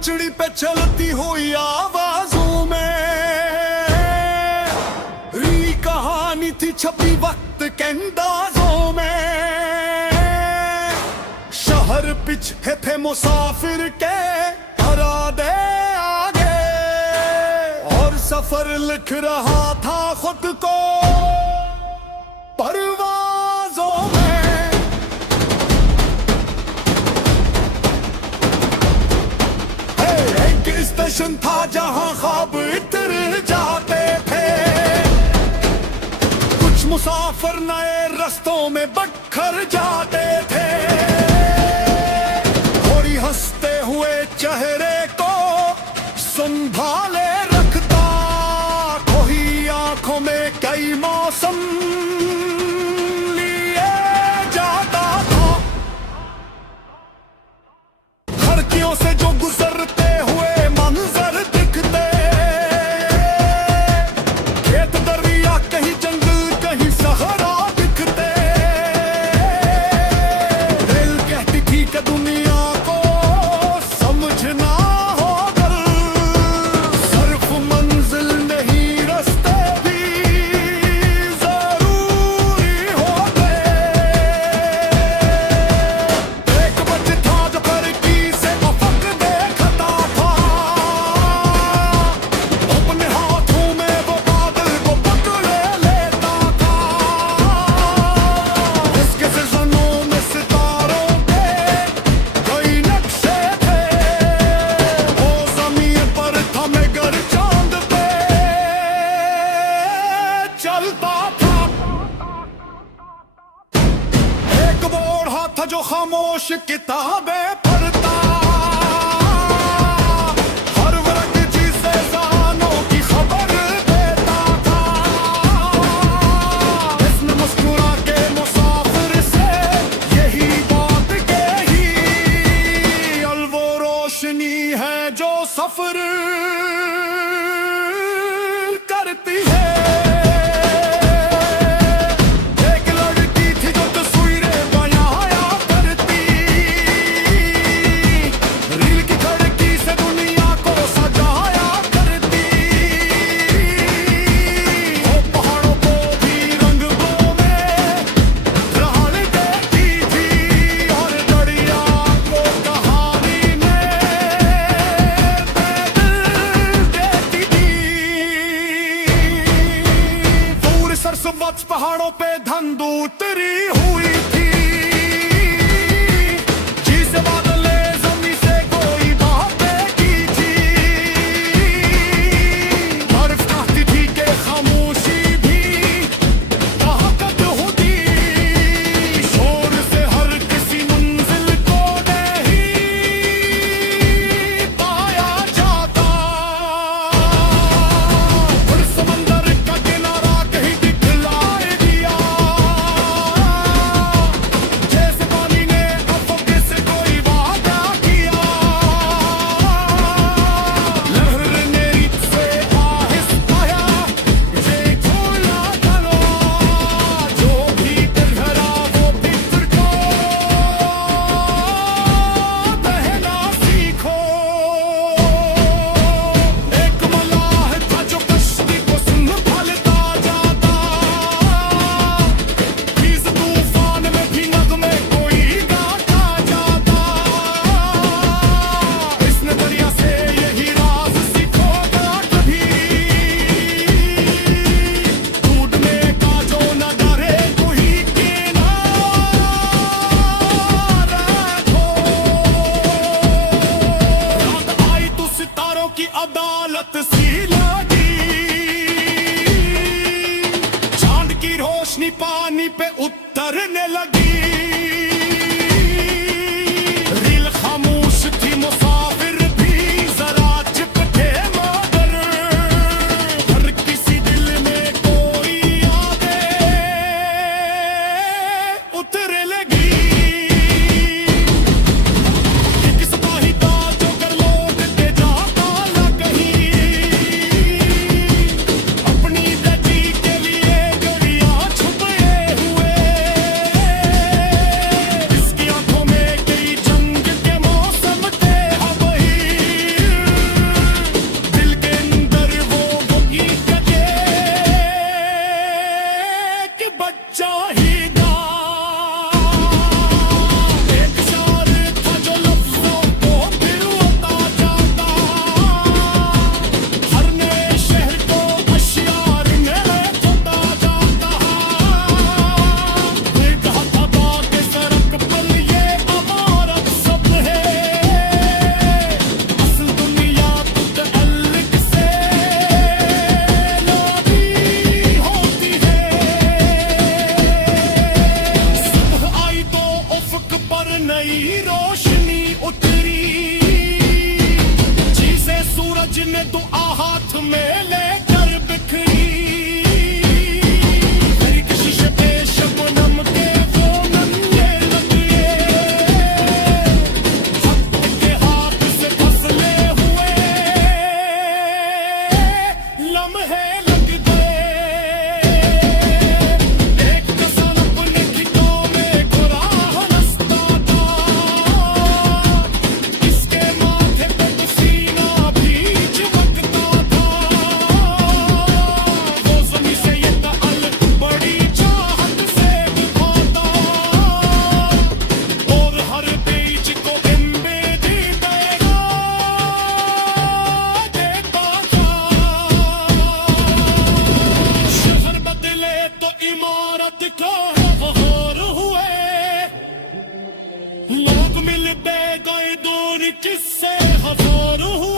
पचड़ी पे चलती हुई आवाजों में री कहानी थी छपी वक्त के अंदाजों में। शहर पीछे थे मुसाफिर के इरादे आगे, और सफर लिख रहा था खुद को परवाज़ों में। एक स्टेशन था जहां ख्वाब इतर जाते थे, कुछ मुसाफिर नए रास्तों में बखर जाते थे। थोड़ी हंसते हुए चेहरे को संभाले रखता, कोई आंखों में कई मौसम लिए जाता था। खिड़कियों से जो गुजरते हुए मंजर दिखते, खेत दरिया कहीं जंगल कहीं सहरा दिखते। दिल कहती थी कि दुनिया को समझना होगा, सिर्फ मंजिल नहीं रास्ते भी जरूरी होते। एक बच्चा था जो खिड़की से अफक देखता था, अपने हाथों में वो बादल को पकड़े लेता था। उसके ज़हनों में सितारों के कई नक्शे थे, वो ज़मीन पर था मगर चांद पे चलता था। एक बूढ़ा था जो खामोश किताबें पढ़ता, हर वर्ग जिसे जहानों की खबर देता था। इसने मुस्कुरा के मुसाफिर से यही बात कही, अल वो रोशनी है जो सफर करती है। एक लड़की थी जो तस्वीरें बनाया करती, रील की खिड़की से दुनिया को सजाया करती। वो पहाड़ों को भी रंगों में ढाल देती थी, और दरिया को कहानी में बदल देती थी। पूरे सरसब्ज पहाड़ों पे धुंध उतरी हुई थी, जिसे बादले ज़मीं से कोई बातें की थी। बर्फ कहती थी कि खामोशी भी ताकत होती, शोर से हर किसी मंजिल को नहीं पाया जाता। फिर समंदर का किनारा कहीं दिखलाई दिया, जैसे पानी ने अफक से कोई वादा किया। लहर ने रीत से आहिस्ता आया, ये झूला चलो, जो भी टकरा वो फिक्र को बहना सीखो। एक मलाह था जो कश्ती को संभालता जाता, इस तूफान में भी नगमे कोई गाता जाता। इसने दरिया से यही राज सीखोगा कभी, टूटने का जो न डरे कोई किनारा रखो। रात आई तो सितारों की अदालत सी लगी, चांद की रोशनी पानी पे उतरने लगी। रील खामोश थी, मुसाफिर भी जरा चुप थे, मगर हर किसी दिल में कोई यादें उतरने लगी। एक सिपाही था जो कर लौट के जाता न कहीं, अपनी बेटी के लिए गड़ियां छुपे हुए। में लेकर बिखरी मेरी कशिश पे शबनम के वो नन्हे लगे वक्त के हाथ से फसले हुए लम्हे लग गए एक कसान अपने खितों में गुराह नस्ता था इसके माथे पे पसीना भी चिपकता था वो ज़मीं से ये ताल्लुक बड़ी चाहत से निभाता और हर बीज को इम्बेदी देगा देता था शहर बदले तो इमारत का बहार हुए लोग मिलते गए दूर किससे हजार हुए